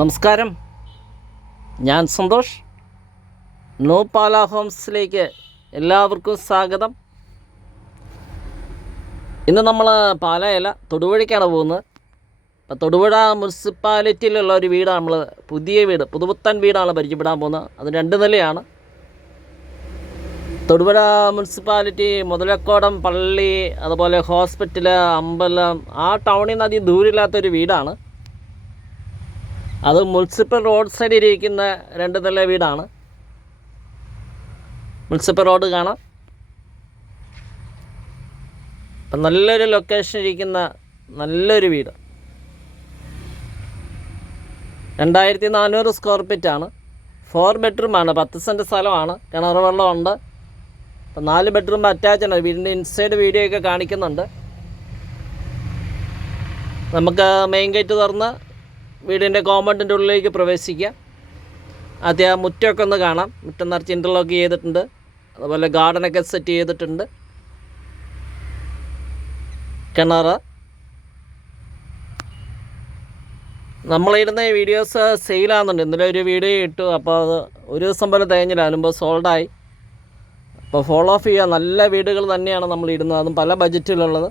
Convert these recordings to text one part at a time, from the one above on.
നമസ്കാരം, ഞാൻ സന്തോഷ്. നോ പാല ഹോംസിലേക്ക് എല്ലാവർക്കും സ്വാഗതം. ഇന്ന് നമ്മൾ പാലയല്ല തൊടുപുഴയ്ക്കാണ് പോകുന്നത്. തൊടുപുഴ മുനിസിപ്പാലിറ്റിയിലുള്ള ഒരു വീടാണ് നമ്മൾ പുതിയ വീട്, പുതുപുത്തൻ വീടാണ് പരിചയപ്പെടാൻ പോകുന്നത്. അത് 2 നിലയാണ്. തൊടുപുഴ മുനിസിപ്പാലിറ്റി മുതലക്കോടം പള്ളി, അതുപോലെ ഹോസ്പിറ്റൽ, അമ്പലം, ആ ടൗണിൽ നിന്ന് അധികം ദൂരമില്ലാത്തൊരു വീടാണ്. അത് മുനിസിപ്പൽ റോഡ് സൈഡിൽ ഇരിക്കുന്ന 2 നില വീടാണ്. മുനിസിപ്പൽ റോഡ് കാണാം. നല്ലൊരു ലൊക്കേഷൻ ഇരിക്കുന്ന നല്ലൊരു വീട്. 2400 സ്ക്വയർ ഫീറ്റാണ്. 4 ബെഡ്റൂമാണ്. 10 സെൻറ്റ് സ്ഥലമാണ്. കിണർ വെള്ളമുണ്ട്. 4 ബെഡ്റൂം അറ്റാച്ച്ഡ്. വീടിൻ്റെ ഇൻസൈഡ് വീഡിയോ ഒക്കെ കാണിക്കുന്നുണ്ട്. നമുക്ക് മെയിൻ ഗേറ്റ് തുറന്ന് വീടിൻ്റെ കോമ്പൗണ്ടിൻ്റെ ഉള്ളിലേക്ക് പ്രവേശിക്കാം. ആദ്യം മുറ്റമൊക്കെ ഒന്ന് കാണാം. മുറ്റം നിറച്ച് ഇൻ്റർലോക്ക് ചെയ്തിട്ടുണ്ട്. അതുപോലെ ഗാർഡനൊക്കെ സെറ്റ് ചെയ്തിട്ടുണ്ട്. കിണർ. നമ്മളിടുന്ന വീഡിയോസ് സെയിലാകുന്നുണ്ട്. ഇന്നലെ ഒരു വീഡിയോ ഇട്ടു. അപ്പോൾ അത് ഒരു ദിവസം പോലെ തേഞ്ഞില്ല, മുമ്പ് സോൾഡായി. അപ്പോൾ ഫോളോ ഓഫ് ചെയ്യുക. നല്ല വീടുകൾ തന്നെയാണ് നമ്മൾ ഇടുന്നത്, അതും പല ബഡ്ജറ്റിലുള്ളത്.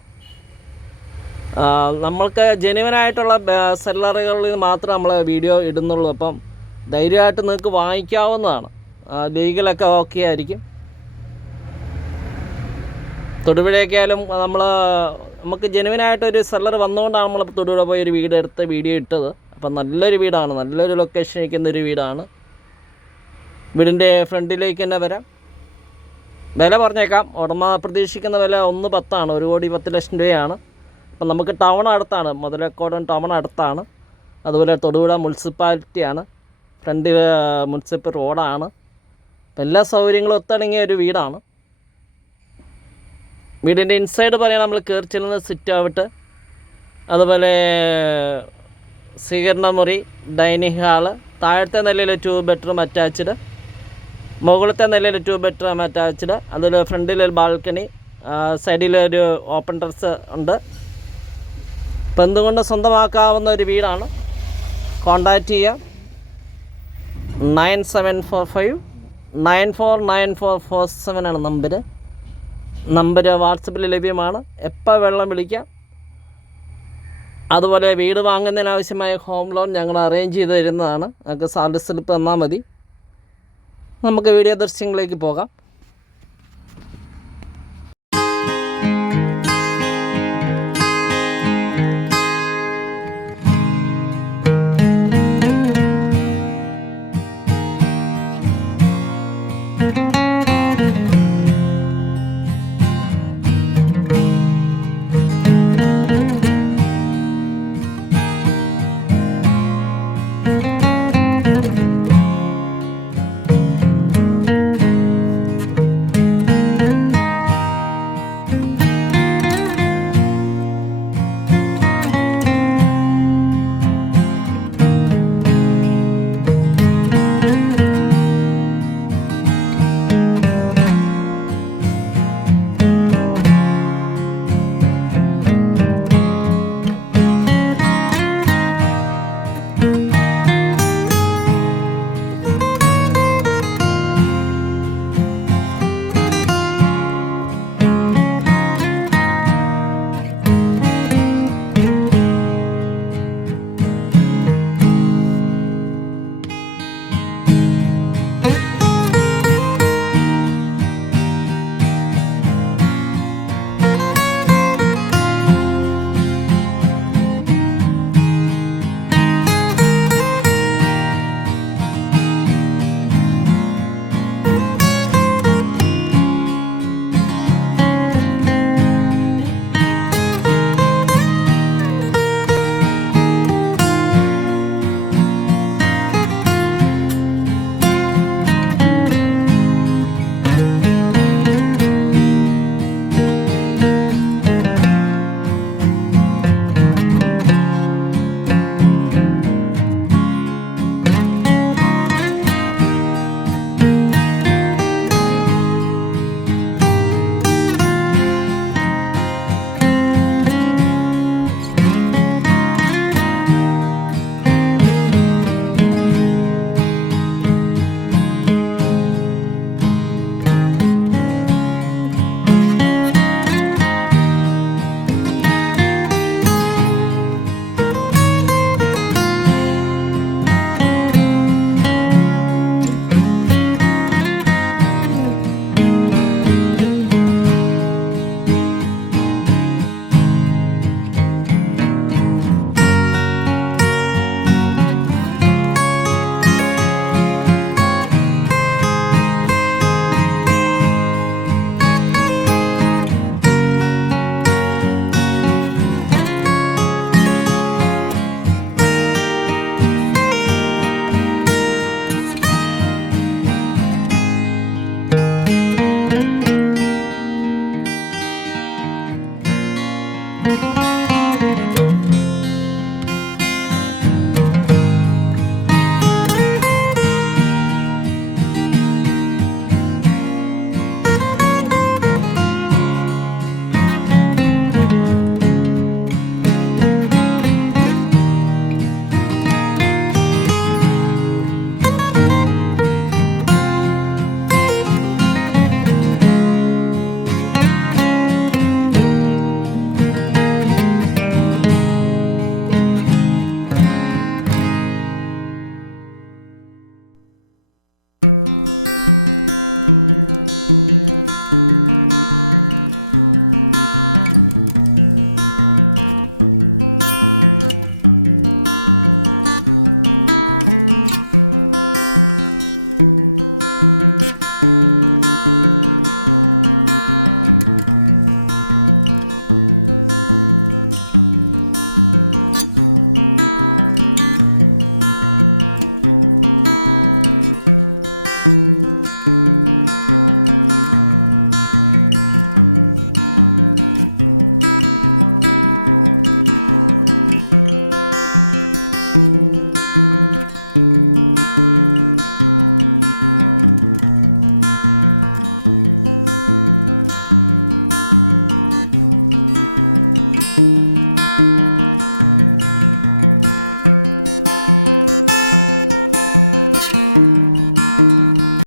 നമ്മൾക്ക് ജെനുവനായിട്ടുള്ള സെല്ലറുകളിൽ മാത്രമേ നമ്മൾ വീഡിയോ ഇടുന്നുള്ളൂ. അപ്പം ധൈര്യമായിട്ട് നിങ്ങൾക്ക് വാങ്ങിക്കാവുന്നതാണ്. ലീഗലൊക്കെ ഓക്കെ ആയിരിക്കും. തൊടുപുഴയൊക്കെയായാലും നമുക്ക് ജെനുവനായിട്ടൊരു സെല്ലർ വന്നുകൊണ്ടാണ് നമ്മൾ തൊടുപുഴ പോയി ഒരു വീട് എടുത്ത് വീഡിയോ ഇട്ടത്. അപ്പം നല്ലൊരു വീടാണ്, നല്ലൊരു ലൊക്കേഷൻ ഇരിക്കുന്നൊരു വീടാണ്. വീടിൻ്റെ ഫ്രണ്ടിലേക്ക് തന്നെ വരാം. വില പറഞ്ഞേക്കാം. ഉടമ പ്രതീക്ഷിക്കുന്ന വില 1,10,00,000, 1,10,00,000 രൂപയാണ്. അപ്പം നമുക്ക് ടൗൺ അടുത്താണ്, മുതലക്കോടൻ ടൗൺ അടുത്താണ്. അതുപോലെ തൊടുപുഴ മുനിസിപ്പാലിറ്റിയാണ്. ഫ്രണ്ട് മുനിസിപ്പൽ റോഡാണ്. അപ്പം എല്ലാ സൗകര്യങ്ങളും ഒത്തിണങ്ങിയ ഒരു വീടാണ്. വീടിൻ്റെ ഇൻസൈഡ് പറയാൻ നമ്മൾ കയറി ചെല്ലുന്ന സിറ്റ് ഔട്ട്, അതുപോലെ സ്വീകരണ മുറി, ഡൈനിങ് ഹാള്, താഴത്തെ നിലയിൽ 2 ബെഡ്റൂം അറ്റാച്ച്ഡ്, മുകളിലത്തെ നിലയിൽ 2 ബെഡ്റൂം അറ്റാച്ച്ഡ്, അതുപോലെ ഫ്രണ്ടിലൊരു ബാൽക്കണി, സൈഡിലൊരു ഓപ്പൺ ടെറസ് ഉണ്ട്. അപ്പം എന്തുകൊണ്ട് സ്വന്തമാക്കാവുന്ന ഒരു വീടാണ്. കോൺടാക്റ്റ് ചെയ്യാം. 9745 949447 ആണ് നമ്പർ വാട്സപ്പിൽ ലഭ്യമാണ്. എപ്പോൾ വെള്ളം വിളിക്കാം. അതുപോലെ വീട് വാങ്ങുന്നതിനാവശ്യമായ ഹോം ലോൺ ഞങ്ങൾ അറേഞ്ച് ചെയ്ത് തരുന്നതാണ്. നമുക്ക് സാലറി സ്ലിപ്പ് തന്നാൽ മതി. നമുക്ക് വീഡിയോ ദൃശ്യങ്ങളിലേക്ക് പോകാം.